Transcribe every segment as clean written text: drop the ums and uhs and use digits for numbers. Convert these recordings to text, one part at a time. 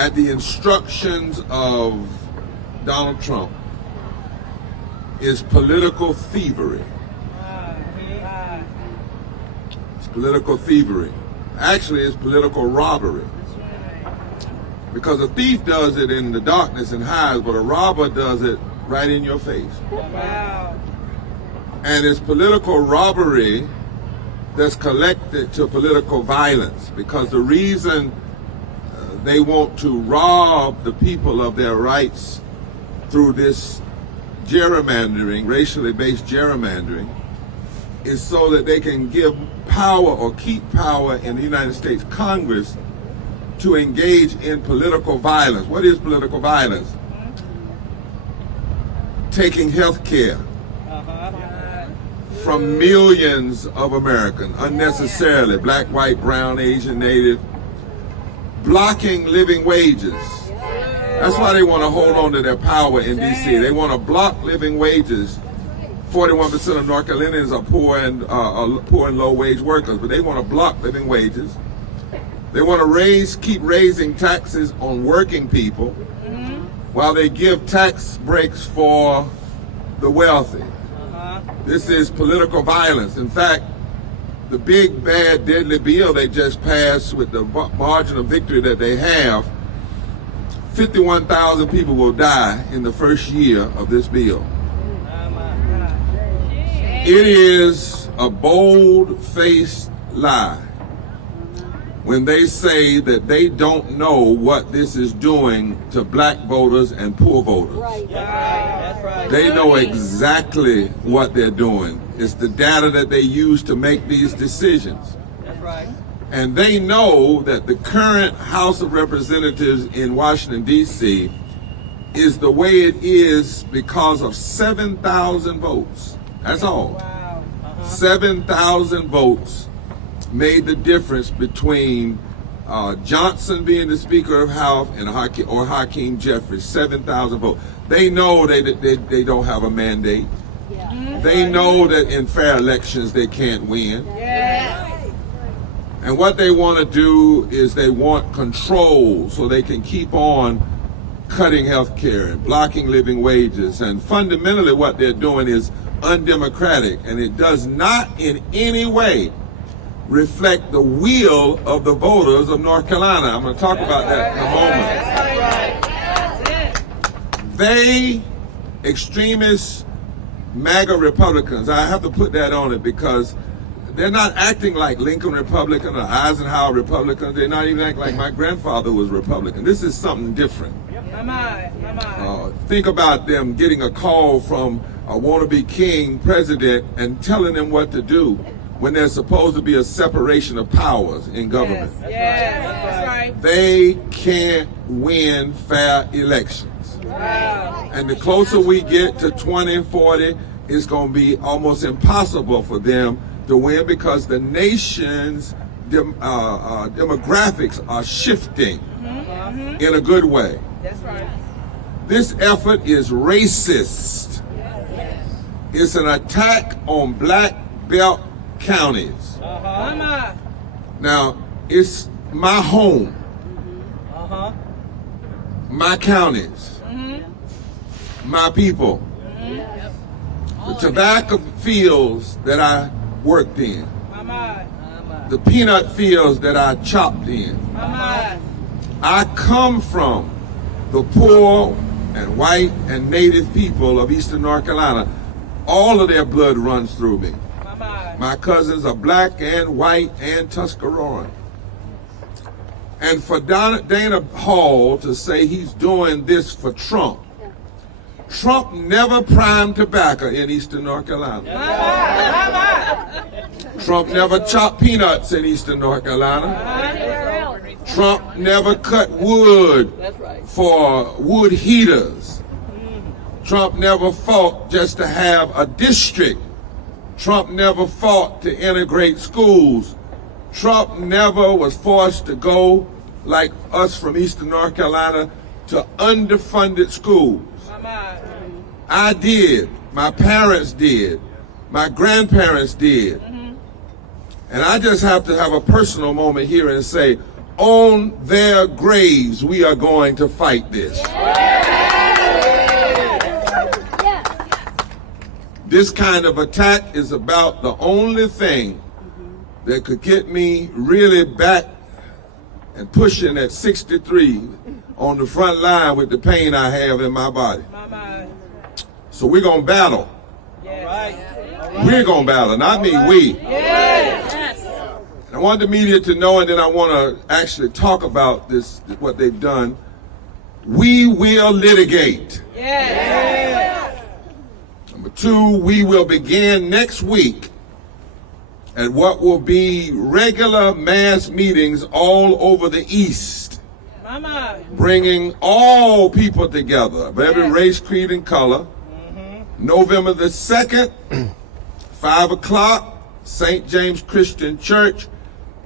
at the instructions of Donald Trump is political thievery. It's political thievery. Actually, it's political robbery. Because a thief does it in the darkness and hides, but a robber does it right in your face. Wow. And it's political robbery that's connected to political violence, because the reason they want to rob the people of their rights through this gerrymandering, racially based gerrymandering, is so that they can give power or keep power in the United States Congress to engage in political violence. What is political violence? Taking health care from millions of Americans unnecessarily, black, white, brown, Asian, Native, blocking living wages. That's why they want to hold on to their power in D.C. They want to block living wages. 41% of North Carolinians are poor and low wage workers, but they want to block living wages. They want to keep raising taxes on working people while they give tax breaks for the wealthy. This is political violence. In fact, the big, bad, deadly bill they just passed, with the margin of victory that they have, 51,000 people will die in the first year of this bill. It is a bold-faced lie when they say that they don't know what this is doing to black voters and poor voters. Right. That's right. They know exactly what they're doing. It's the data that they use to make these decisions. That's right. And they know that the current House of Representatives in Washington, D.C. is the way it is because of 7,000 votes. That's all. Wow. 7,000 votes made the difference between Johnson being the Speaker of House and Hakeem Jeffries. 7,000 votes. They know they don't have a mandate. Yeah. They know that in fair elections they can't win. Yeah. And what they want to do is they want control so they can keep on cutting health care and blocking living wages. And fundamentally what they're doing is undemocratic, and it does not in any way reflect the will of the voters of North Carolina. I'm going to talk about that in a moment. They, extremist MAGA Republicans, I have to put that on it because they're not acting like Lincoln Republican or Eisenhower Republicans. They're not even acting like my grandfather was Republican. This is something different. Think about them getting a call from a wannabe king president and telling them what to do when there's supposed to be a separation of powers in government. Yes, that's right. They can't win fair elections. Wow. And the closer we get to 2040, it's going to be almost impossible for them to win because the nation's demographics are shifting in a good way. That's right. This effort is racist. Yes. It's an attack on black belt counties. Now, it's my home, my counties, my people, the tobacco fields that I worked in, the peanut fields that I chopped in. I come from the poor and white and native people of Eastern North Carolina. All of their blood runs through me. My cousins are black and white and Tuscaroran. And for Dana Hall to say he's doing this for Trump, Trump never primed tobacco in Eastern North Carolina. Trump never chopped peanuts in Eastern North Carolina. Trump never cut wood for wood heaters. Trump never fought just to have a district. Trump never fought to integrate schools. Trump never was forced to go, like us from Eastern North Carolina, to underfunded schools. I did. My parents did. My grandparents did. And I just have to have a personal moment here and say, on their graves, we are going to fight this. This kind of attack is about the only thing that could get me really back and pushing at 63 on the front line with the pain I have in my body. So we're going to battle. We're going to battle, not me, we. I want the media to know, and then I want to actually talk about this, what they've done. We will litigate. Number two, we will begin next week at what will be regular mass meetings all over the East, bringing all people together of every race, creed, and color. November the 2nd, 5 o'clock, St. James Christian Church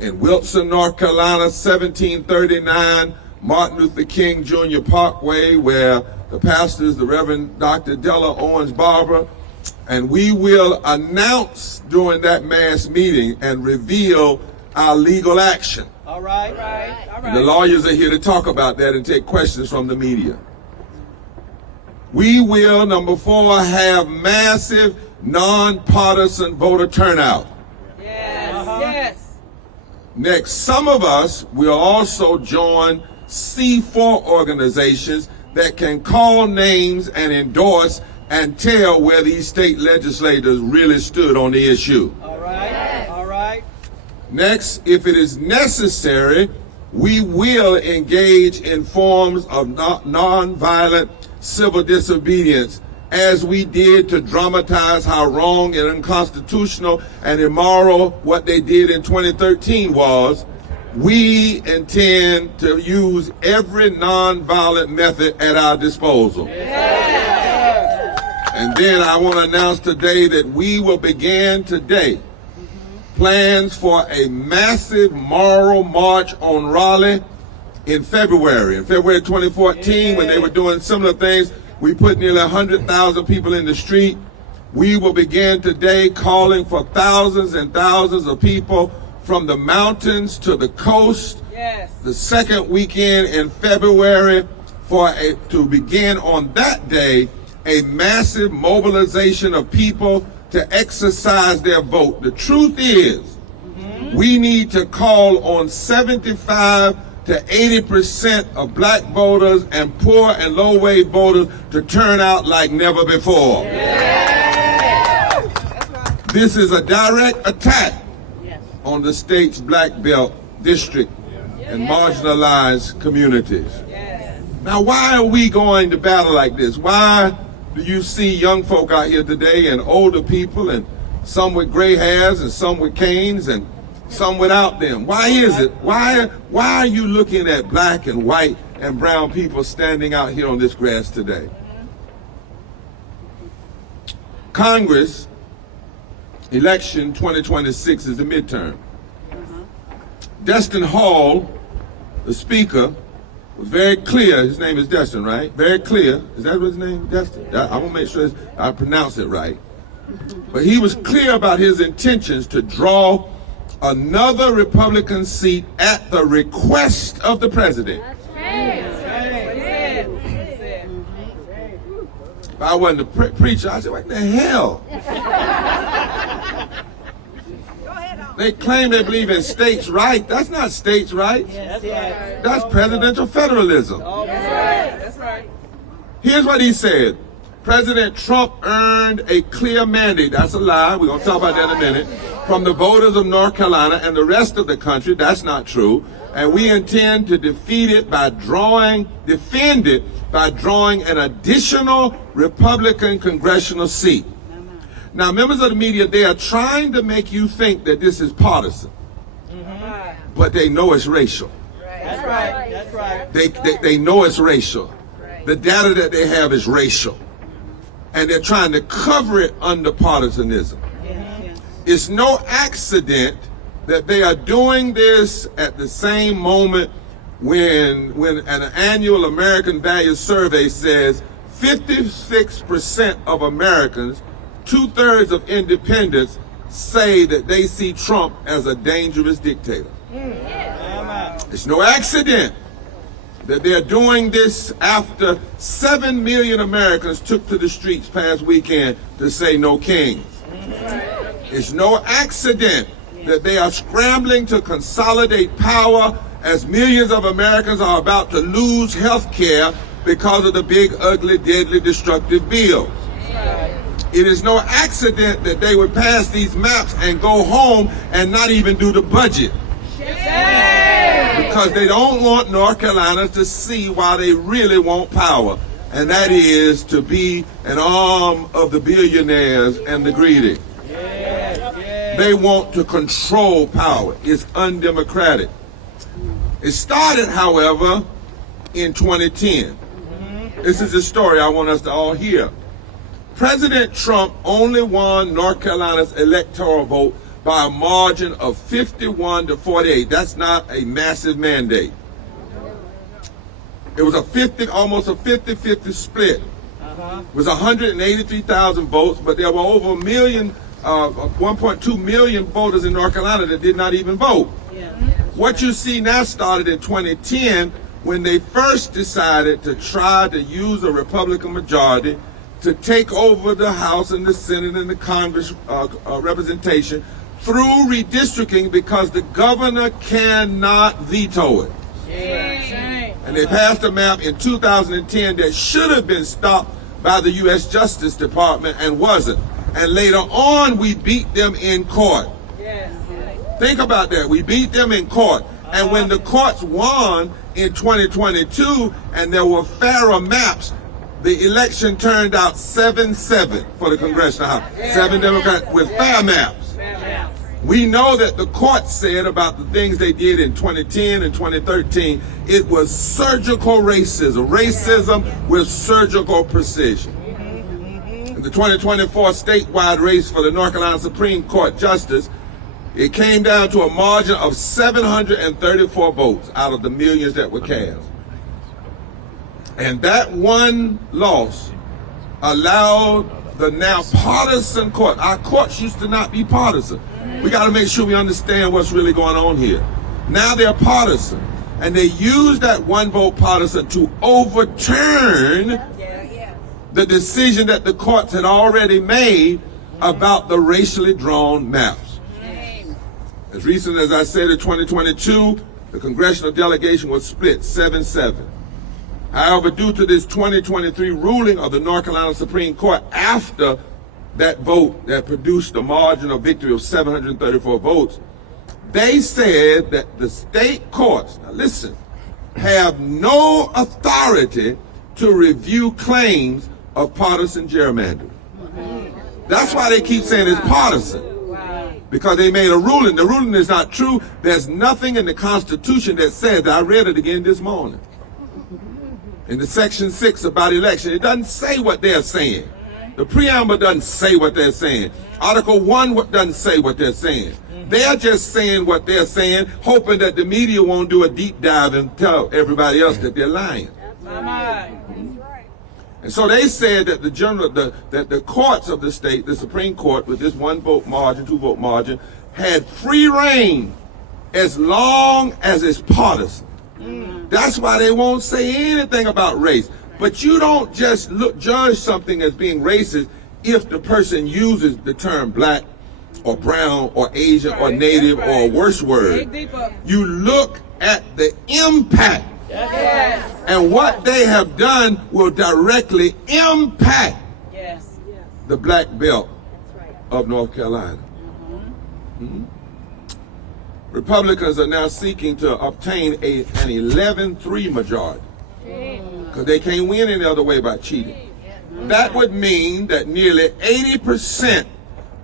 in Wilson, North Carolina, 1739 Martin Luther King Jr. Parkway, where the pastor is the Reverend Dr. Della Owens Barber, and we will announce during that mass meeting and reveal our legal action. All right. And the lawyers are here to talk about that and take questions from the media. We will, number 4, have massive nonpartisan voter turnout. Yes. Next, some of us will also join C4 organizations that can call names and endorse and tell where these state legislators really stood on the issue. All right. Next, if it is necessary, we will engage in forms of non-violent civil disobedience, as we did to dramatize how wrong and unconstitutional and immoral what they did in 2013 was. We intend to use every non-violent method at our disposal. And then I want to announce today that we will begin today plans for a massive moral march on Raleigh in February 2014, when they were doing similar things. We put nearly 100,000 people in the street. We will begin today calling for thousands and thousands of people from the mountains to the coast. The second weekend in February to begin on that day a massive mobilization of people to exercise their vote. The truth is, we need to call on 75 to 80% of black voters and poor and low-wage voters to turn out like never before. This is a direct attack on the state's black belt district and marginalized communities. Now, why are we going to battle like this? Why do you see young folk out here today and older people, and some with gray hairs and some with canes and some without them? Why is it? Why are you looking at black and white and brown people standing out here on this grass today? Congress election 2026 is the midterm. Destin Hall, the speaker, was very clear. His name is Destin, right? Very clear. Is that his name, Destin? I want to make sure I pronounce it right. But he was clear about his intentions to draw another Republican seat at the request of the president. If I wasn't a preacher, I'd say, what the hell? They claim they believe in states' rights. That's not states' rights. That's presidential federalism. That's right. Here's what he said. President Trump earned a clear mandate. That's a lie. We're going to talk about that in a minute. From the voters of North Carolina and the rest of the country. That's not true. And we intend to defend it by drawing an additional Republican congressional seat. Now, members of the media, they are trying to make you think that this is partisan, but they know it's racial. That's right. They know it's racial. The data that they have is racial, and they're trying to cover it under partisanism. It's no accident that they are doing this at the same moment when an annual American Values Survey says 56% of Americans, 2/3 of independents, say that they see Trump as a dangerous dictator. It's no accident that they're doing this after 7 million Americans took to the streets past weekend to say no kings. It's no accident that they are scrambling to consolidate power as millions of Americans are about to lose health care because of the big, ugly, deadly, destructive bill. It is no accident that they would pass these maps and go home and not even do the budget. Because they don't want North Carolina to see why they really want power, and that is to be an arm of the billionaires and the greedy. They want to control power. It's undemocratic. It started, however, in 2010. This is a story I want us to all hear. President Trump only won North Carolina's electoral vote by a margin of 51 to 48. That's not a massive mandate. It was almost a 50-50 split. It was 183,000 votes, but there were over 1.2 million voters in North Carolina that did not even vote. What you see now started in 2010 when they first decided to try to use a Republican majority to take over the House and the Senate and the Congress representation through redistricting, because the governor cannot veto it. And they passed a map in 2010 that should have been stopped by the U.S. Justice Department and wasn't. And later on, we beat them in court. Think about that. We beat them in court. And when the courts won in 2022 and there were fairer maps, the election turned out 7-7 for the Congressional House. 7 Democrats with fair maps. We know that the court said about the things they did in 2010 and 2013, it was surgical racism with surgical precision. In the 2024 statewide race for the North Carolina Supreme Court Justice, it came down to a margin of 734 votes out of the millions that were cast. And that one loss allowed the now partisan court. Our courts used to not be partisan. We got to make sure we understand what's really going on here. Now they're partisan. And they use that one vote partisan to overturn the decision that the courts had already made about the racially drawn maps. As recent as I said in 2022, the congressional delegation was split 7-7. However, due to this 2023 ruling of the North Carolina Supreme Court after that vote that produced a margin of victory of 734 votes, they said that the state courts, now listen, have no authority to review claims of partisan gerrymandering. That's why they keep saying it's partisan. Because they made a ruling. The ruling is not true. There's nothing in the Constitution that says that. I read it again this morning. In the Section 6 about election, it doesn't say what they're saying. The preamble doesn't say what they're saying. Article 1 doesn't say what they're saying. They're just saying what they're saying, hoping that the media won't do a deep dive and tell everybody else that they're lying. And so they said that the courts of the state, the Supreme Court, with this 1-vote margin, 2-vote margin, had free reign as long as it's partisan. That's why they won't say anything about race. But you don't just judge something as being racist if the person uses the term black or brown or Asian or native or a worse word. You look at the impact. And what they have done will directly impact the black belt of North Carolina. Republicans are now seeking to obtain an 11-3 majority because they can't win any other way by cheating. That would mean that nearly 80%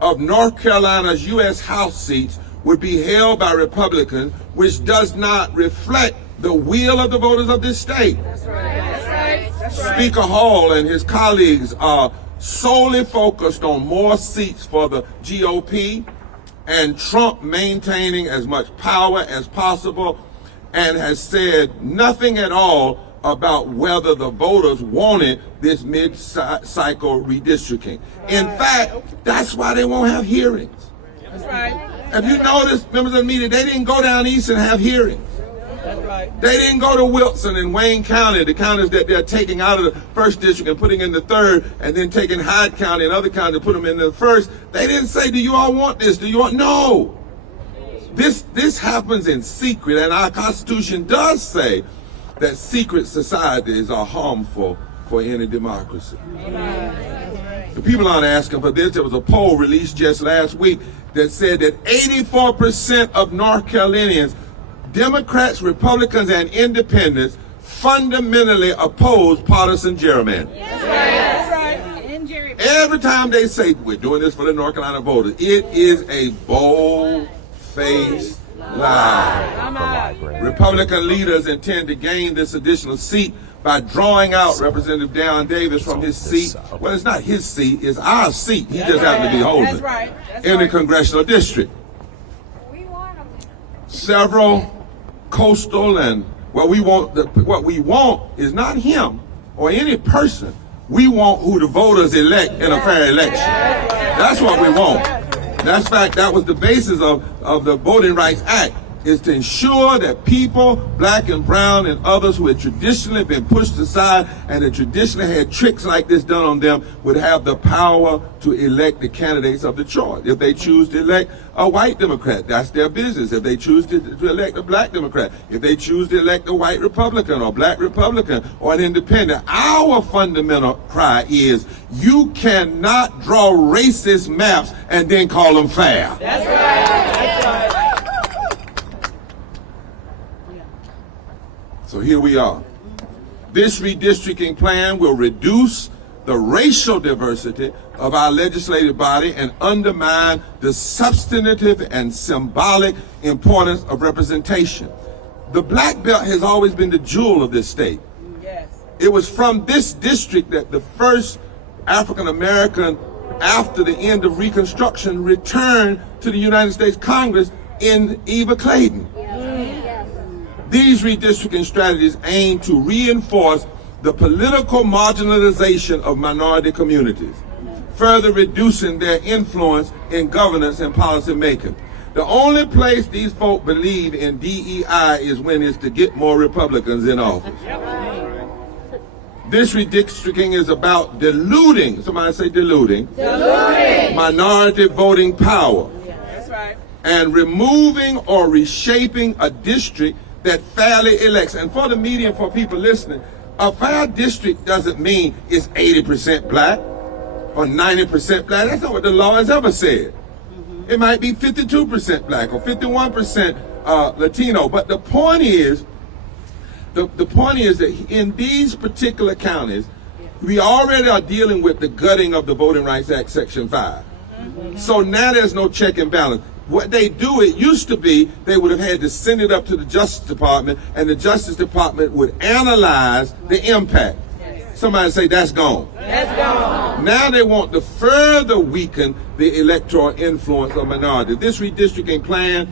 of North Carolina's U.S. House seats would be held by Republicans, which does not reflect the will of the voters of this state. Speaker Hall and his colleagues are solely focused on more seats for the GOP and Trump maintaining as much power as possible, and has said nothing at all about whether the voters wanted this mid-cycle redistricting. In fact, that's why they won't have hearings. Have you noticed, members of the media, they didn't go down east and have hearings. That's right. They didn't go to Wilson and Wayne County, the counties that they're taking out of the first district and putting in the third, and then taking Hyde County and other counties and put them in the first. They didn't say, do you all want this? Do you want? No. This happens in secret, and our Constitution does say that secret societies are harmful for any democracy. The people aren't asking for this. There was a poll released just last week that said that 84% of North Carolinians, Democrats, Republicans, and Independents, fundamentally oppose partisan gerrymandering. That's right. Every time they say, we're doing this for the North Carolina voters, it is a bold-faced lie. Republican leaders intend to gain this additional seat by drawing out Representative Darren Davis from his seat. Well, it's not his seat, it's our seat. He just happens to be holding That's right. in the congressional district. Several coastal and what we want is not him or any person. We want who the voters elect in a fair election. That's what we want. That's fact. That was the basis of the Voting Rights Act, is to ensure that people, black and brown and others who had traditionally been pushed aside and had traditionally had tricks like this done on them, would have the power to elect the candidates of the choice. If they choose to elect a white Democrat, that's their business. If they choose to elect a black Democrat, if they choose to elect a white Republican or black Republican or an independent, our fundamental cry is, you cannot draw racist maps and then call them fair. That's right. That's right. So here we are. This redistricting plan will reduce the racial diversity of our legislative body and undermine the substantive and symbolic importance of representation. The black belt has always been the jewel of this state. Yes. It was from this district that the first African American, after the end of Reconstruction, returned to the United States Congress in Eva Clayton. These redistricting strategies aim to reinforce the political marginalization of minority communities, further reducing their influence in governance and policy making. The only place these folk believe in DEI is when it's to get more Republicans in office. This redistricting is about diluting, somebody say diluting, minority voting power. That's right. And removing or reshaping a district that fairly elects. And for the media and for people listening, a fair district doesn't mean it's 80% black or 90% black. That's not what the law has ever said. It might be 52% black or 51% Latino. But the point is, the point is that in these particular counties, we already are dealing with the gutting of the Voting Rights Act, Section 5. So now there's no check and balance. What they do, it used to be, they would have had to send it up to the Justice Department, and the Justice Department would analyze the impact. Somebody say, that's gone. That's gone. Now they want to further weaken the electoral influence of minorities. This redistricting plan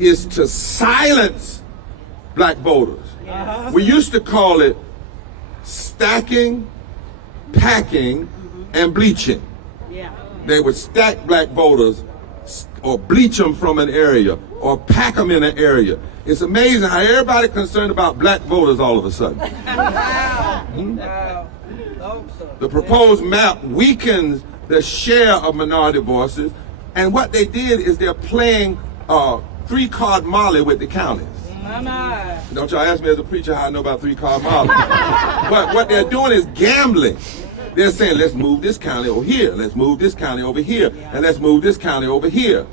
is to silence black voters. We used to call it stacking, packing, and bleaching. They would stack black voters or bleach them from an area or pack them in an area. It's amazing how everybody concerned about black voters all of a sudden. The proposed map weakens the share of minority voices, and what they did is they're playing three-card Molly with the counties. Don't y'all ask me as a preacher how I know about three-card Molly. But what they're doing is gambling. They're saying, let's move this county over here, let's move this county over here, and let's move this county over here.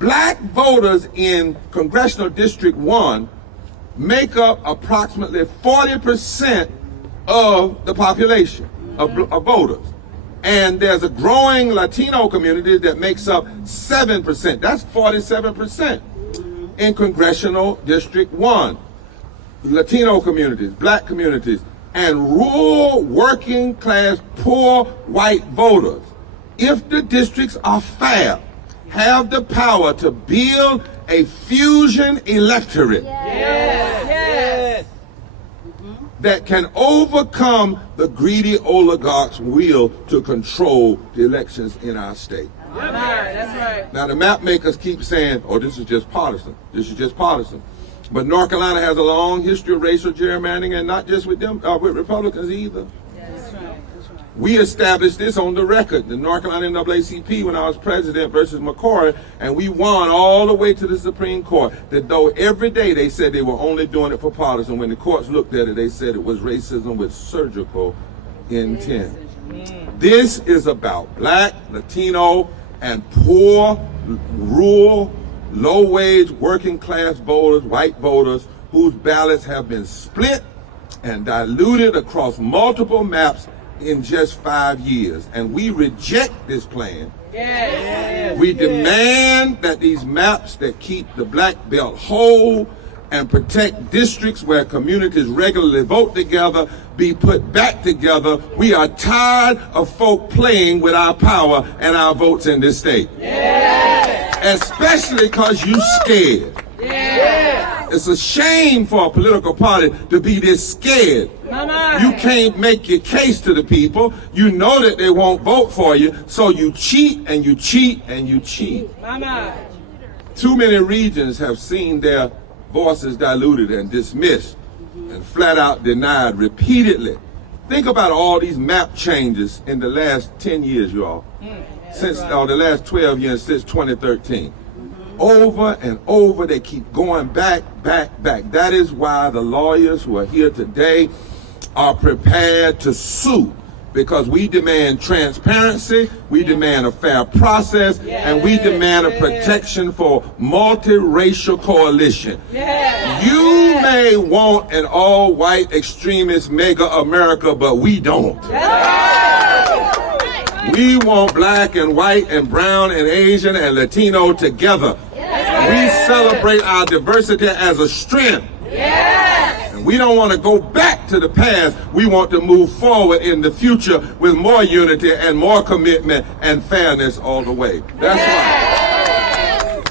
Black voters in Congressional District 1 make up approximately 40% of the population of voters. And there's a growing Latino community that makes up 7%. That's 47% in Congressional District 1. Latino communities, black communities, and rural, working class, poor white voters, if the districts are fair, have the power to build a fusion electorate that can overcome the greedy oligarchs' will to control the elections in our state. That's right. Now the map makers keep saying, oh, this is just partisan. This is just partisan. But North Carolina has a long history of racial gerrymandering, and not just with them, with Republicans either. We established this on the record, the North Carolina NAACP, when I was president versus McCoy, and we won all the way to the Supreme Court. That though every day they said they were only doing it for partisan, when the courts looked at it, they said it was racism with surgical intent. This is about black, Latino, and poor, rural, low-wage, working-class voters, white voters, whose ballots have been split and diluted across multiple maps in just 5 years. And we reject this plan. Yes. We demand that these maps that keep the black belt whole and protect districts where communities regularly vote together be put back together. We are tired of folk playing with our power and our votes in this state. Yes. Especially because you scared. Yes. It's a shame for a political party to be this scared. Mama. You can't make your case to the people. You know that they won't vote for you, so you cheat and you cheat and you cheat. Mama. Too many regions have seen their voices diluted and dismissed and flat out denied repeatedly. Think about all these map changes in the last 10 years, y'all. Since the last 12 years, since 2013. Over and over, they keep going back. That is why the lawyers who are here today are prepared to sue, because we demand transparency, we demand a fair process, and we demand a protection for multiracial coalition. You may want an all-white extremist mega America, but we don't. We want black and white and brown and Asian and Latino together. We celebrate our diversity as a strength. And we don't want to go back to the past. We want to move forward in the future with more unity and more commitment and fairness all the way. That's why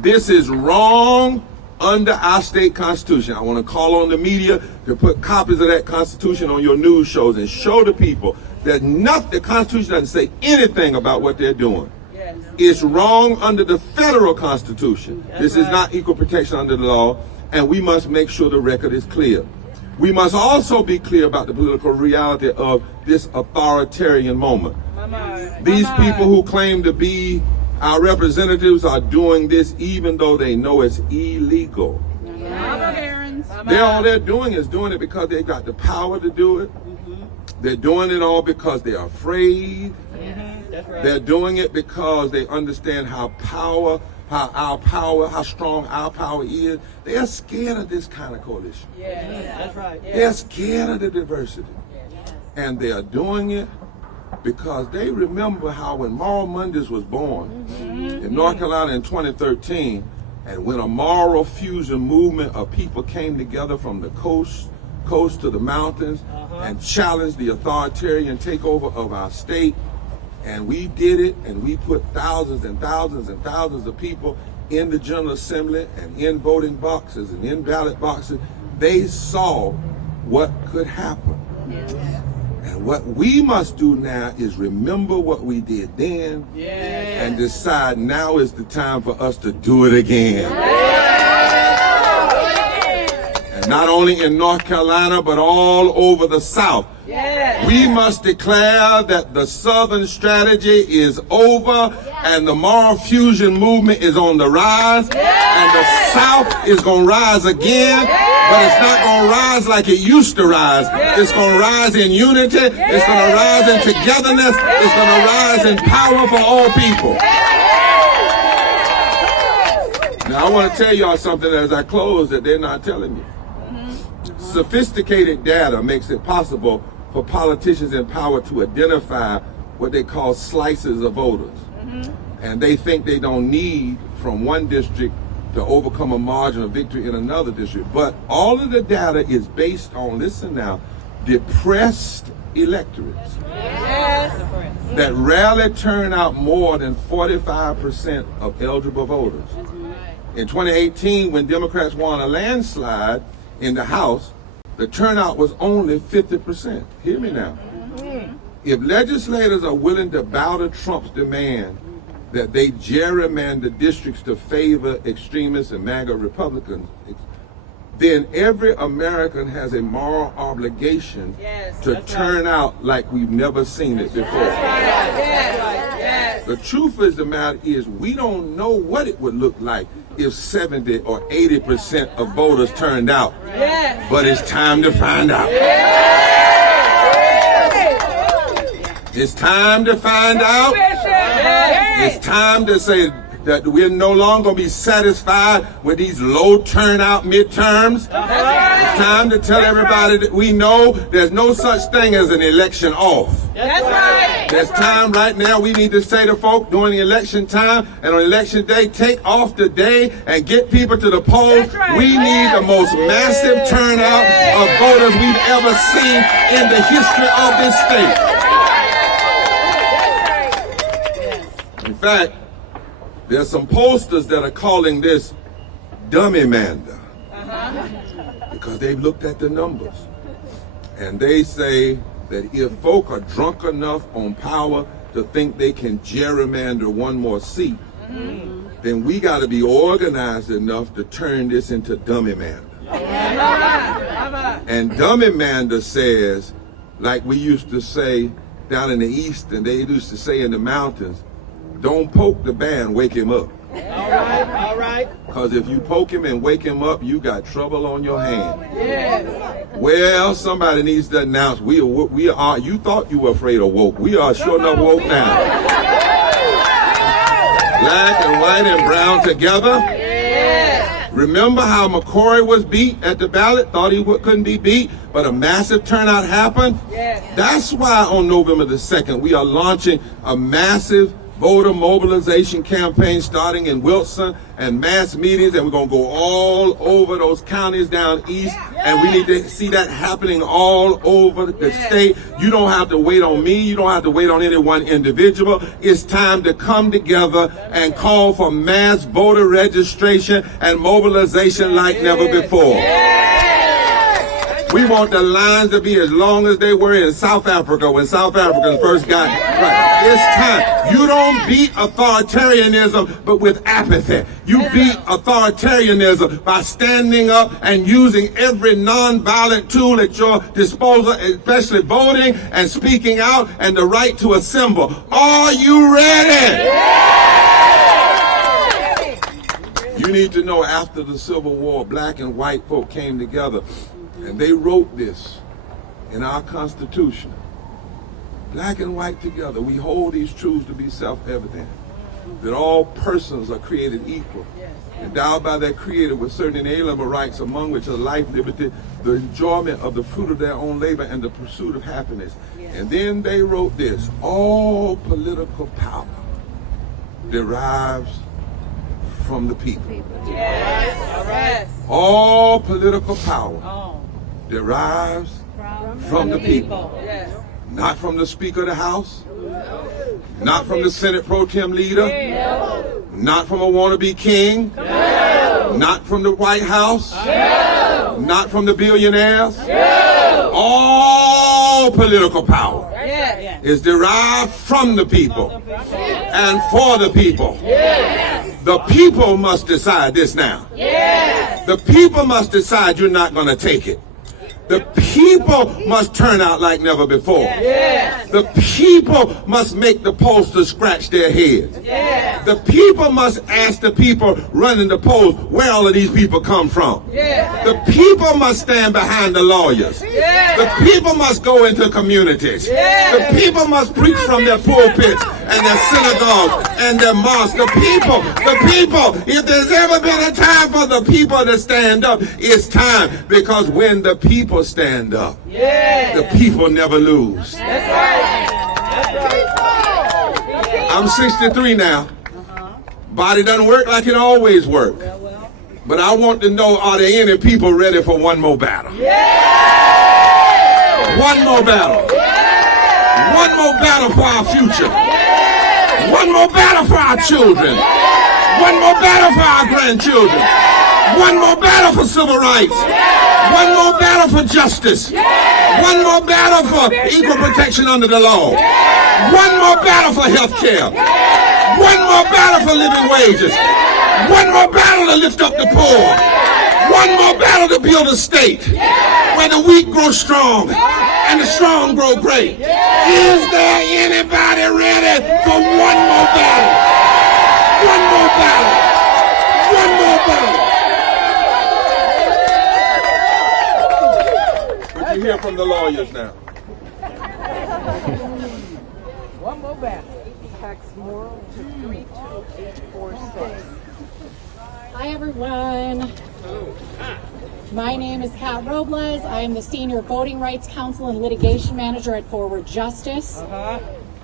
this is wrong under our state constitution. I want to call on the media to put copies of that constitution on your news shows and show the people that the Constitution doesn't say anything about what they're doing. Yes. It's wrong under the federal Constitution. This is not equal protection under the law, and we must make sure the record is clear. We must also be clear about the political reality of this authoritarian moment. These people who claim to be our representatives are doing this even though they know it's illegal. All they're doing is doing it because they've got the power to do it. They're doing it all because they're afraid. They're doing it because they understand how strong our power is. They're scared of this kind of coalition. They're scared of the diversity. And they are doing it because they remember how when Moral Mondays was born in North Carolina in 2013, and when a moral fusion movement of people came together from the coast to the mountains and challenged the authoritarian takeover of our state. And we did it, and we put thousands and thousands and thousands of people in the General Assembly and in voting boxes and in ballot boxes. They saw what could happen. And what we must do now is remember what we did then and decide now is the time for us to do it again. Not only in North Carolina, but all over the South. We must declare that the Southern strategy is over and the moral fusion movement is on the rise, and the South is going to rise again, but it's not going to rise like it used to rise. It's going to rise in unity, it's going to rise in togetherness, it's going to rise in power for all people. Now I want to tell y'all something as I close that they're not telling me. Sophisticated data makes it possible for politicians in power to identify what they call slices of voters. And they think they don't need from one district to overcome a margin of victory in another district. But all of the data is based on, listen now, depressed electorates that rarely turn out more than 45% of eligible voters. In 2018, when Democrats won a landslide in the House, the turnout was only 50%. Hear me now. If legislators are willing to bow to Trump's demand that they gerrymander districts to favor extremists and MAGA Republicans, then every American has a moral obligation to turn out like we've never seen it before. The truth is the matter is we don't know what it would look like if 70 or 80% of voters turned out. But it's time to find out. It's time to find out. It's time to say that we're no longer going to be satisfied with these low turnout midterms. It's time to tell everybody that we know there's no such thing as an election off. There's time right now we need to say to folk during the election time and on election day, take off the day and get people to the polls. We need the most massive turnout of voters we've ever seen in the history of this state. In fact, there's some posters that are calling this dummy manda because they've looked at the numbers and they say that if folk are drunk enough on power to think they can gerrymander one more seat, then we got to be organized enough to turn this into dummy manda. And dummy manda says, like we used to say down in the East and they used to say in the mountains, don't poke the bear and wake him up. All right. Because if you poke him and wake him up, you got trouble on your hands. Well, somebody needs to announce, we are, you thought you were afraid of woke. We are sure enough woke now. Black and white and brown together. Remember how McCory was beat at the ballot, thought he couldn't be beat, but a massive turnout happened? That's why on November the 2nd, we are launching a massive voter mobilization campaign starting in Wilson and mass meetings, and we're going to go all over those counties down east, and we need to see that happening all over the state. You don't have to wait on me. You don't have to wait on any one individual. It's time to come together and call for mass voter registration and mobilization like never before. We want the lines to be as long as they were in South Africa when South Africans first got right. It's time. You don't beat authoritarianism but with apathy. You beat authoritarianism by standing up and using every nonviolent tool at your disposal, especially voting and speaking out and the right to assemble. Are you ready? You need to know after the Civil War, black and white folk came together and they wrote this in our Constitution. Black and white together, we hold these truths to be self-evident, that all persons are created equal, endowed by their Creator with certain inalienable rights, among which are life, liberty, the enjoyment of the fruit of their own labor, and the pursuit of happiness. And then they wrote this: all political power derives from the people. All political power derives from the people. Not from the Speaker of the House, not from the Senate Pro Tem leader, not from a wannabe king, not from the White House, not from the billionaires. All political power is derived from the people and for the people. The people must decide this now. The people must decide you're not going to take it. The people must turn out like never before. The people must make the pollsters scratch their heads. The people must ask the people running the polls where all of these people come from. The people must stand behind the lawyers. The people must go into communities. The people must preach from their pulpits and their synagogues and their mosques. The people, if there's ever been a time for the people to stand up, it's time, because when the people stand up, the people never lose. I'm 63 now. Body doesn't work like it always worked. But I want to know, are there any people ready for one more battle? One more battle. One more battle for our future. One more battle for our children. One more battle for our grandchildren. One more battle for civil rights. One more battle for justice. One more battle for equal protection under the law. One more battle for health care. One more battle for living wages. One more battle to lift up the poor. One more battle to build a state where the weak grow strong and the strong grow great. Is there anybody ready for one more battle? One more battle. One more battle. Would you hear from the lawyers now? One more battle. Tax moral to 32846. Hi everyone. My name is Kat Robles. I am the Senior Voting Rights Counsel and Litigation Manager at Forward Justice.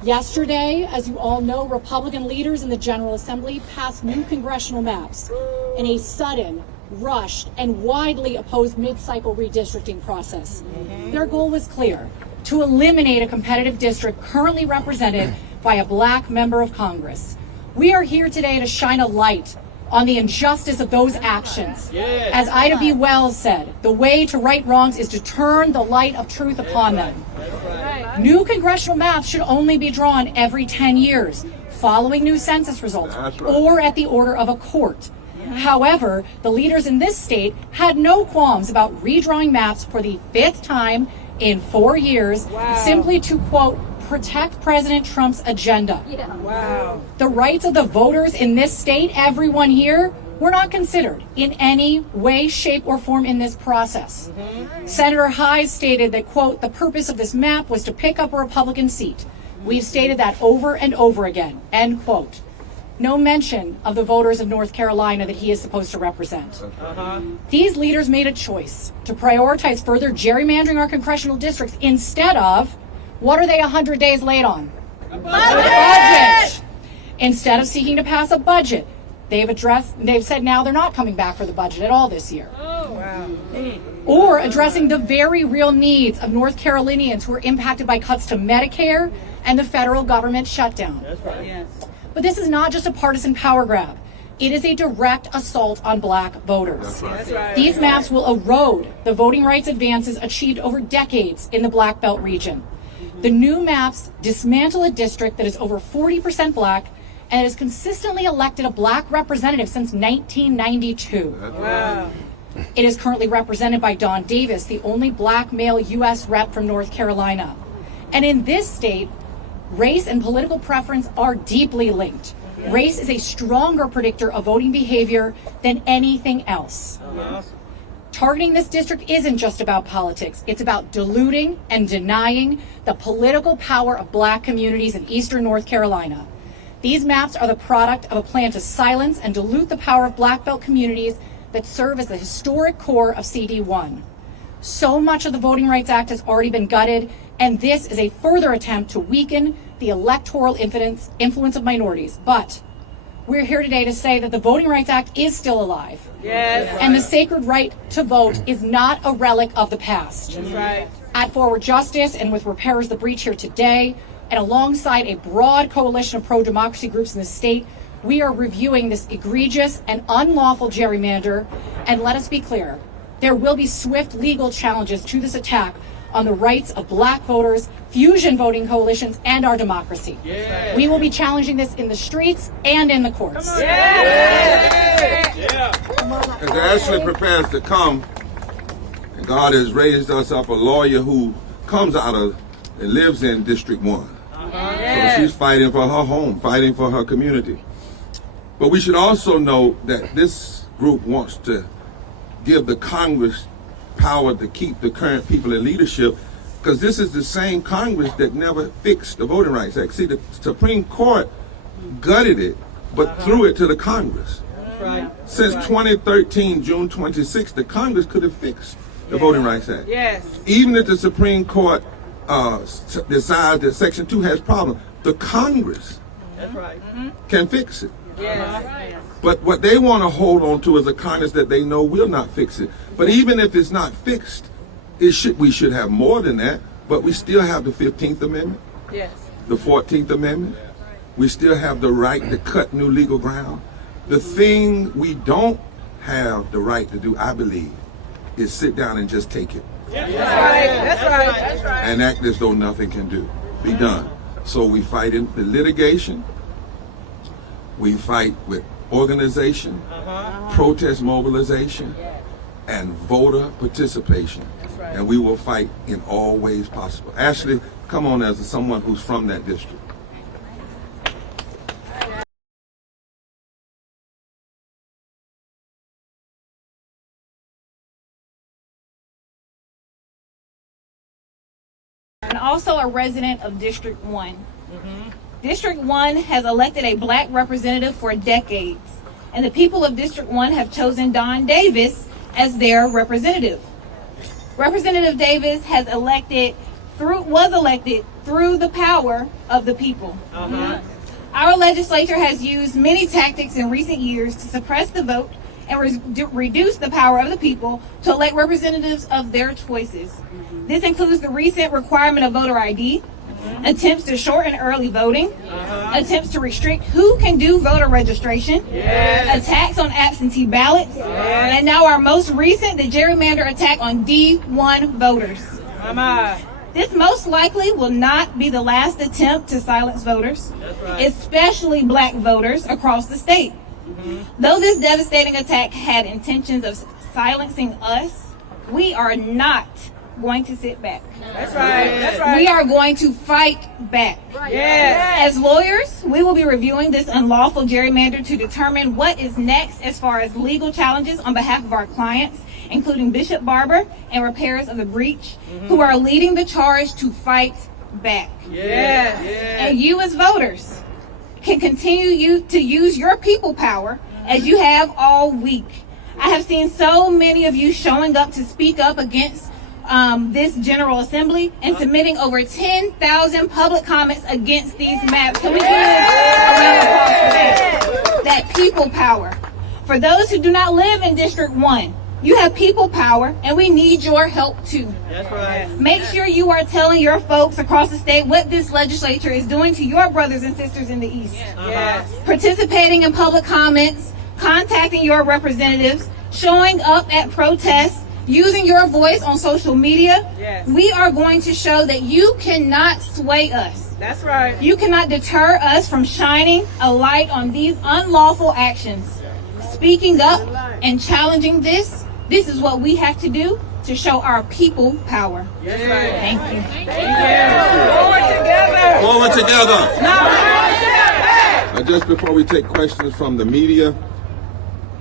Yesterday, as you all know, Republican leaders in the General Assembly passed new congressional maps in a sudden, rushed, and widely opposed mid-cycle redistricting process. Their goal was clear: to eliminate a competitive district currently represented by a black member of Congress. We are here today to shine a light on the injustice of those actions. As Ida B. Wells said, the way to right wrongs is to turn the light of truth upon them. New congressional maps should only be drawn every 10 years, following new census results, or at the order of a court. However, the leaders in this state had no qualms about redrawing maps for the 5th time in 4 years, simply to, quote, protect President Trump's agenda. The rights of the voters in this state, everyone here, were not considered in any way, shape, or form in this process. Senator Hayes stated that, quote, the purpose of this map was to pick up a Republican seat. We've stated that over and over again, end quote. No mention of the voters of North Carolina that he is supposed to represent. These leaders made a choice to prioritize further gerrymandering our congressional districts instead of, what are they 100 days late on? A budget. Instead of seeking to pass a budget, they've said now they're not coming back for the budget at all this year. Or addressing the very real needs of North Carolinians who are impacted by cuts to Medicare and the federal government shutdown. But this is not just a partisan power grab. It is a direct assault on black voters. These maps will erode the voting rights advances achieved over decades in the Black Belt region. The new maps dismantle a district that is over 40% black and has consistently elected a black representative since 1992. It is currently represented by Don Davis, the only black male U.S. rep from North Carolina. And in this state, race and political preference are deeply linked. Race is a stronger predictor of voting behavior than anything else. Targeting this district isn't just about politics. It's about diluting and denying the political power of black communities in eastern North Carolina. These maps are the product of a plan to silence and dilute the power of Black Belt communities that serve as the historic core of CD1. So much of the Voting Rights Act has already been gutted, and this is a further attempt to weaken the electoral influence of minorities. But we're here today to say that the Voting Rights Act is still alive. And the sacred right to vote is not a relic of the past. At Forward Justice and with Repairers the Breach here today, and alongside a broad coalition of pro-democracy groups in the state, we are reviewing this egregious and unlawful gerrymander. And let us be clear, there will be swift legal challenges to this attack on the rights of black voters, fusion voting coalitions, and our democracy. We will be challenging this in the streets and in the courts. As Ashley prepares to come, and God has raised us up a lawyer who comes out of and lives in District 1. So she's fighting for her home, fighting for her community. But we should also know that this group wants to give the Congress power to keep the current people in leadership, because this is the same Congress that never fixed the Voting Rights Act. See, the Supreme Court gutted it, but threw it to the Congress. Since 2013, June 26th, the Congress could have fixed the Voting Rights Act. Even if the Supreme Court decides that Section 2 has problems, the Congress can fix it. But what they want to hold on to is a Congress that they know will not fix it. But even if it's not fixed, we should have more than that. But we still have the 15th Amendment, the 14th Amendment. We still have the right to cut new legal ground. The thing we don't have the right to do, I believe, is sit down and just take it. That's right. And act as though nothing can be done. So we fight in the litigation. We fight with organization, protest mobilization, and voter participation. And we will fight in all ways possible. Ashley, come on as someone who's from that district. And also a resident of District 1. District 1 has elected a black representative for decades, and the people of District 1 have chosen Don Davis as their representative. Representative Davis was elected through the power of the people. Our legislature has used many tactics in recent years to suppress the vote and reduce the power of the people to elect representatives of their choices. This includes the recent requirement of voter ID, attempts to shorten early voting, attempts to restrict who can do voter registration, attacks on absentee ballots, and now our most recent, the gerrymander attack on D1 voters. This most likely will not be the last attempt to silence voters, especially black voters across the state. Though this devastating attack had intentions of silencing us, we are not going to sit back. That's right. That's right. We are going to fight back. Yes. As lawyers, we will be reviewing this unlawful gerrymander to determine what is next as far as legal challenges on behalf of our clients, including Bishop Barber and repairers of the breach, who are leading the charge to fight back. Yes. And you as voters can continue to use your people power as you have all week. I have seen so many of you showing up to speak up against this General Assembly and submitting over 10,000 public comments against these maps. Can we give that people power? For those who do not live in District 1, you have people power, and we need your help too. That's right. Make sure you are telling your folks across the state what this legislature is doing to your brothers and sisters in the East. Yes. Participating in public comments, contacting your representatives, showing up at protests, using your voice on social media. Yes. We are going to show that you cannot sway us. That's right. You cannot deter us from shining a light on these unlawful actions. Speaking up and challenging this is what we have to do to show our people power. That's right. Thank you. Forward together. Now, just before we take questions from the media,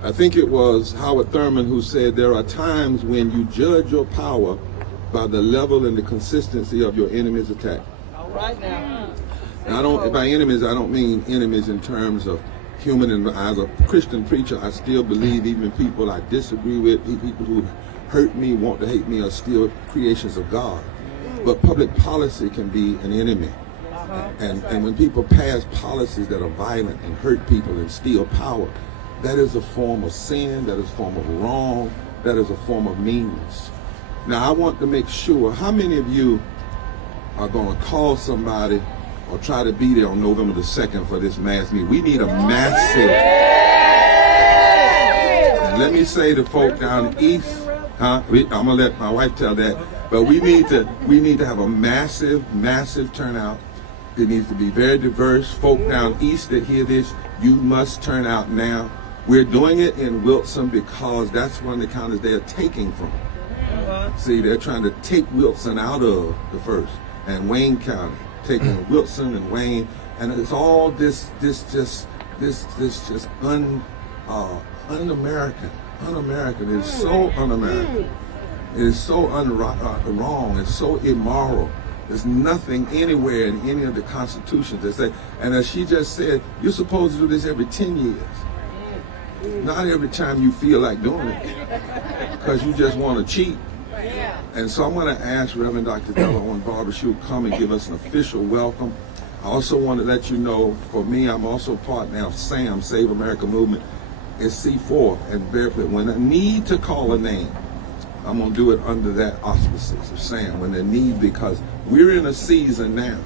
I think it was Howard Thurman who said there are times when you judge your power by the level and the consistency of your enemy's attack. All right now. And by enemies, I don't mean enemies in terms of human. And as a Christian preacher, I still believe even people I disagree with, people who hurt me, want to hate me, are still creations of God. But public policy can be an enemy. And when people pass policies that are violent and hurt people and steal power, that is a form of sin, that is a form of wrong, that is a form of meanness. Now, I want to make sure, how many of you are going to call somebody or try to be there on November the 2nd for this mass meeting? We need a massive, and let me say to folk down east, I'm gonna let my wife tell that, but we need to have a massive turnout. It needs to be very diverse. Folk down east that hear this, you must turn out now. We're doing it in Wilson because that's one of the counties they are taking from. See, they're trying to take Wilson out of the first, and Wayne County, taking Wilson and Wayne, and it's all this just un-American. Un-American. It's so un-American. It is so wrong. It's so immoral. There's nothing anywhere in any of the constitutions that say, and as she just said, you're supposed to do this every 10 years. Not every time you feel like doing it, because you just want to cheat. And so I'm going to ask Reverend Dr. William Barber, she will come and give us an official welcome. I also want to let you know, for me, I'm also part now of SAM, Save America Movement. It's C4 and very clear. When I need to call a name, I'm going to do it under that auspices of SAM, when they need, because we're in a season now.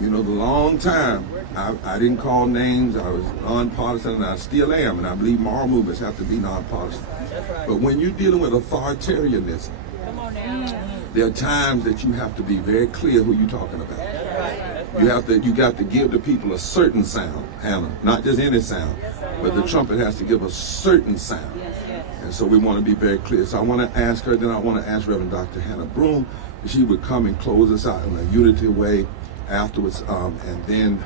You know, the long time, I didn't call names, I was nonpartisan, and I still am, and I believe moral movements have to be nonpartisan. But when you're dealing with authoritarianism, there are times that you have to be very clear who you're talking about. You got to give the people a certain sound, Hannah, not just any sound, but the trumpet has to give a certain sound. And so we want to be very clear. So I want to ask her, then I want to ask Reverend Dr. Hannah Broom if she would come and close us out in a unity way afterwards. And then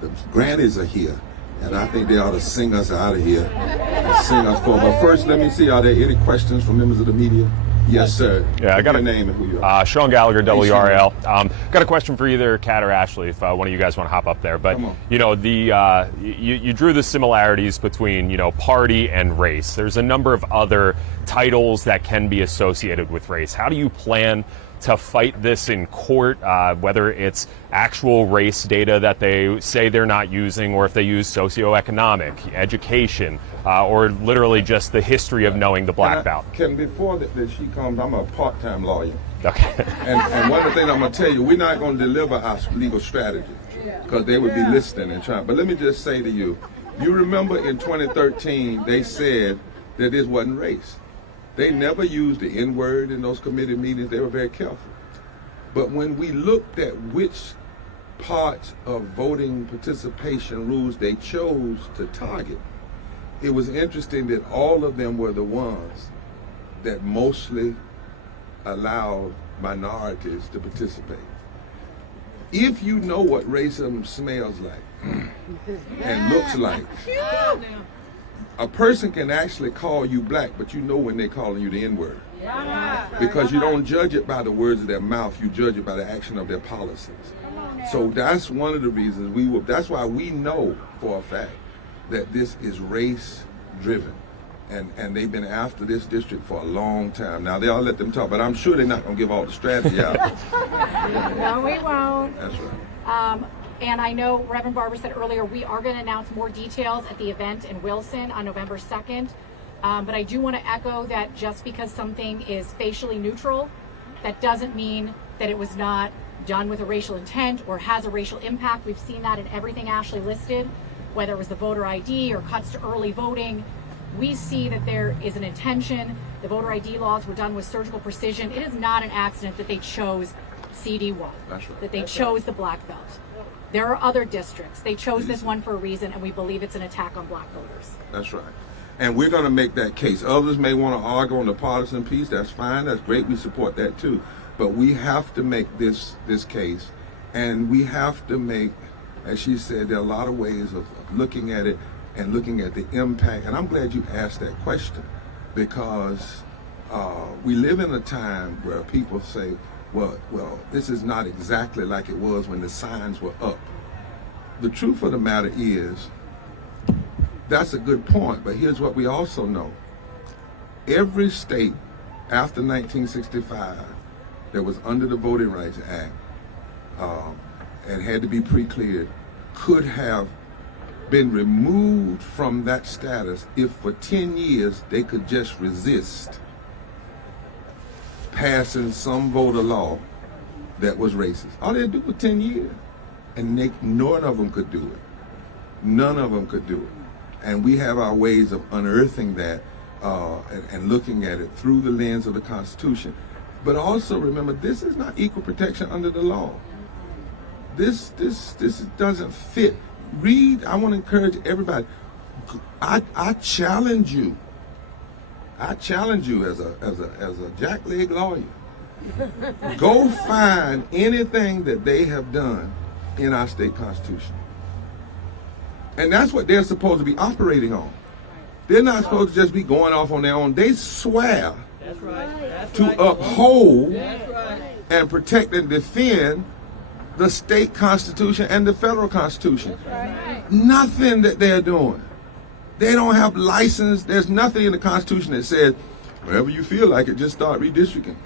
the grannies are here. And I think they ought to sing us out of here and sing us forward. But first, let me see, are there any questions from members of the media? Yes, sir. Yeah, I got your a name and who you are. Sean Gallagher, WRAL. Got a question for either Kat or Ashley, if one of you guys want to hop up there. But you know, you drew the similarities between party and race. There's a number of other titles that can be associated with race. How do you plan to fight this in court, whether it's actual race data that they say they're not using, or if they use socioeconomic, education, or literally just the history of knowing the black belt? Before that she comes, I'm a part-time lawyer. Okay. And one of the things I'm going to tell you, we're not going to deliver our legal strategy because they would be listening and trying. But let me just say to you, you remember in 2013, they said that this wasn't race. They never used the N-word in those committee meetings. They were very careful. But when we looked at which parts of voting participation rules they chose to target, it was interesting that all of them were the ones that mostly allowed minorities to participate. If you know what racism smells like and looks like, a person can actually call you black, but you know when they're calling you the N-word. Because you don't judge it by the words of their mouth, you judge it by the action of their policies. So that's one of the reasons that's why we know for a fact that this is race driven. And they've been after this district for a long time. Now they'll let them talk, but I'm sure they're not gonna give all the strategy out. No, we won't. That's right. And I know Reverend Barber said earlier, we are going to announce more details at the event in Wilson on November 2nd. But I do want to echo that just because something is facially neutral, that doesn't mean that it was not done with a racial intent or has a racial impact. We've seen that in everything Ashley listed, whether it was the voter ID or cuts to early voting. We see that there is an intention. The voter ID laws were done with surgical precision. It is not an accident that they chose CD1, That's right. that they chose the black belt. There are other districts. They chose this one for a reason, and we believe it's an attack on black voters. That's right. And we're going to make that case. Others may want to argue on the partisan piece. That's fine. That's great. We support that too. But we have to make this case. And we have to make, as she said, there are a lot of ways of looking at it and looking at the impact. And I'm glad you asked that question, because we live in a time where people say, well, this is not exactly like it was when the signs were up. The truth of the matter is, that's a good point, but here's what we also know. Every state after 1965 that was under the Voting Rights Act and had to be pre-cleared could have been removed from that status if for 10 years they could just resist passing some voter law that was racist. All they had to do was 10 years. And none of them could do it. None of them could do it. And we have our ways of unearthing that and looking at it through the lens of the Constitution. But also remember, this is not equal protection under the law. This doesn't fit. Read, I want to encourage everybody. I challenge you. I challenge you as a jackleg lawyer. Go find anything that they have done in our state constitution. And that's what they're supposed to be operating on. They're not supposed to just be going off on their own. They swear That's right. That's to right. uphold That's right. and protect and defend the state constitution and the federal constitution. Nothing that they're doing. They don't have license. There's nothing in the Constitution that says, wherever you feel like it, just start redistricting.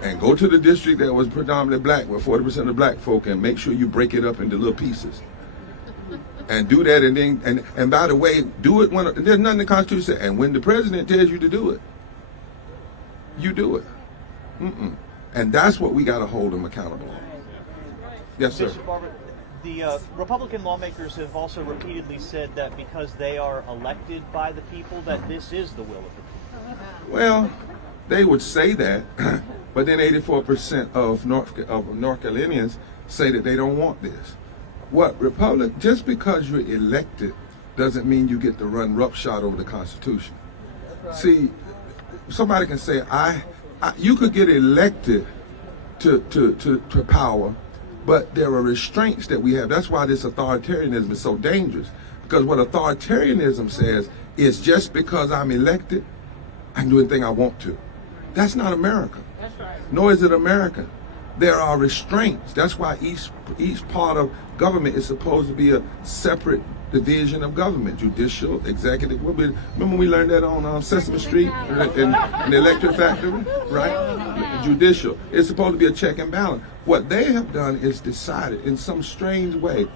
And go to the district that was predominantly black, where 40% of black folk, and make sure you break it up into little pieces. And do that, and then, and by the way, do it when, there's nothing in the Constitution that says, and when the president tells you to do it, you do it. And that's what we got to hold them accountable on. Yes, sir. Mr. Barber, the Republican lawmakers have also repeatedly said that because they are elected by the people, that this is the will of the people. Well, they would say that, but then 84% of North Carolinians say that they don't want this. Just because you're elected doesn't mean you get to run roughshod over the Constitution. See, somebody can say, you could get elected to power, but there are restraints that we have. That's why this authoritarianism is so dangerous. Because what authoritarianism says is just because I'm elected, I can do anything I want to. That's not America. That's right. Nor is it America. There are restraints. That's why each part of government is supposed to be a separate division of government: judicial, executive. Remember we learned that on Sesame Street in the electric factory, right? Judicial. It's supposed to be a check and balance. What they have done is decided in some strange way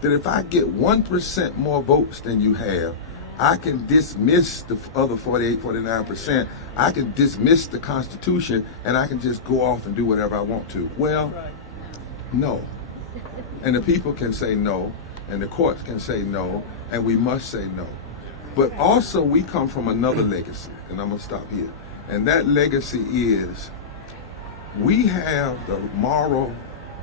that if I get 1% more votes than you have, I can dismiss the other 48, 49%. I can dismiss the Constitution and I can just go off and do whatever I want to. Well, no. And the people can say no, and the courts can say no, and we must say no. But also we come from another legacy, and I'm gonna stop here. And that legacy is we have the moral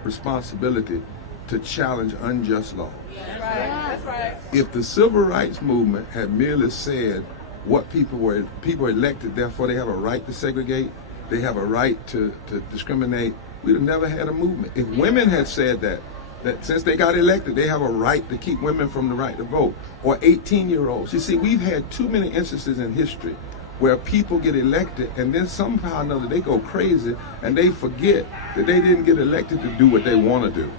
responsibility to challenge unjust law. That's right. That's right. If the civil rights movement had merely said what people were elected, therefore they have a right to segregate, they have a right to discriminate, we'd have never had a movement. If women had said that since they got elected, they have a right to keep women from the right to vote, or 18-year-olds. You see, we've had too many instances in history where people get elected and then somehow or another they go crazy and they forget that they didn't get elected to do what they want to do.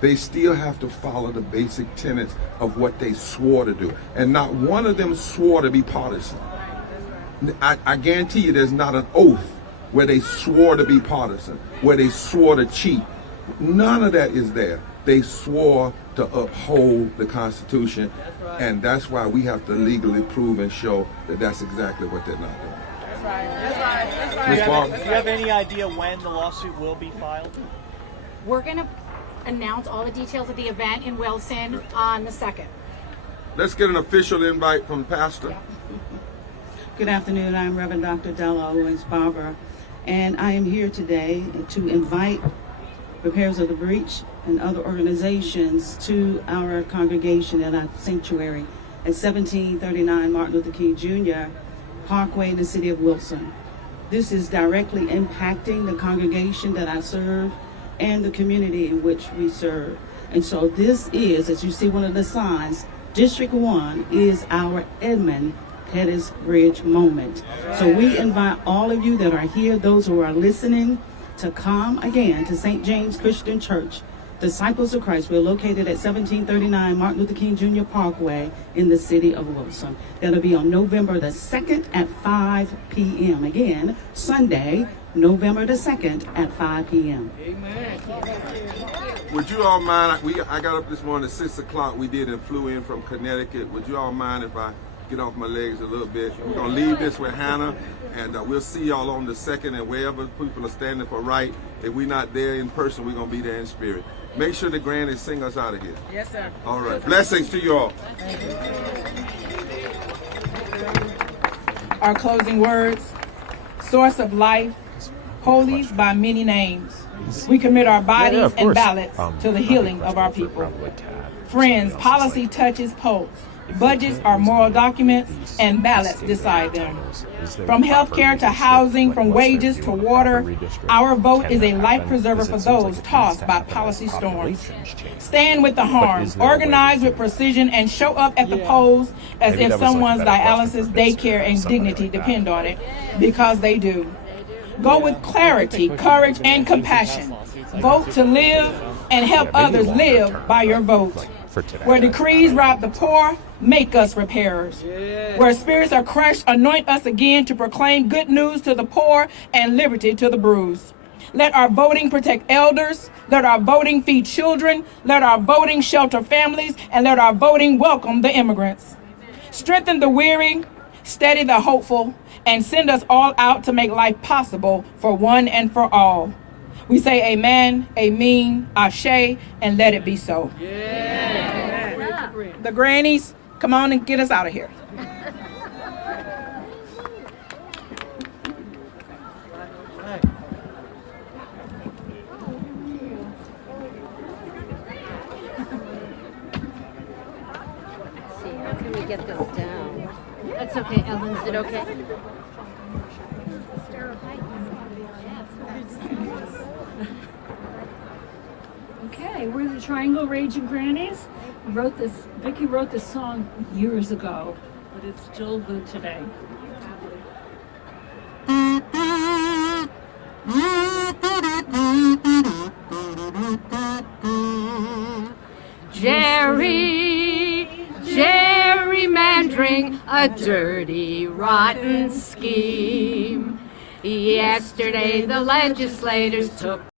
They still have to follow the basic tenets of what they swore to do. And not one of them swore to be partisan. I guarantee you there's not an oath where they swore to be partisan, where they swore to cheat. None of that is there. They swore to uphold the Constitution, and that's why we have to legally prove and show that that's exactly what they're not doing. That's right. That's right. That's right. Ms. Barber? Do you have any idea when the lawsuit will be filed? We're going to announce all the details of the event in Wilson on the 2nd. Let's get an official invite from Pastor. Good afternoon. I'm Reverend Dr. Della Owens Barber, and I am here today to invite repairers of the breach and other organizations to our congregation at our sanctuary at 1739 Martin Luther King Jr. Parkway in the city of Wilson. This is directly impacting the congregation that I serve and the community in which we serve. And so this is, as you see one of the signs, District 1 is our Edmund Pettis Bridge moment. So we invite all of you that are here, those who are listening, to come again to St. James Christian Church, Disciples of Christ. We're located at 1739 Martin Luther King Jr. Parkway in the city of Wilson. That'll be on November the 2nd at 5 p.m. Again, Sunday, November the 2nd at 5 p.m. Amen. Would you all mind, I got up this morning at 6 o'clock, we did and flew in from Connecticut. Would you all mind if I get off my legs a little bit? We're going to leave this with Hannah, and we'll see y'all on the 2nd, and wherever people are standing for right, if we're not there in person, we're going to be there in spirit. Make sure the grannies sing us out of here. Yes, sir. All right. Blessings to you all. Our closing words: source of life, holy by many names. We commit our bodies and ballots to the healing of our people. Friends, policy touches polls. Budgets are moral documents, and ballots decide them. From healthcare to housing, from wages to water, our vote is a life preserver for those tossed by policy storms. Stand with the harmed, organize with precision, and show up at the polls as if someone's dialysis, daycare, and dignity depend on it, because they do. Go with clarity, courage, and compassion. Vote to live and help others live by your vote. Where decrees rob the poor, make us repairers. Where spirits are crushed, anoint us again to proclaim good news to the poor and liberty to the bruised. Let our voting protect elders. Let our voting feed children. Let our voting shelter families. And let our voting welcome the immigrants. Strengthen the weary, steady the hopeful, and send us all out to make life possible for one and for all. We say amen, amen, ashe, and let it be so. Yeah. The grannies, come on and get us out of here. See you. get this down. That's okay, Ellen. Is it okay? Okay, we're the Triangle Raging Grannies. Vicki wrote this song years ago, but it's still good today. Gerrymandering, a dirty, rotten scheme. Yesterday the legislators took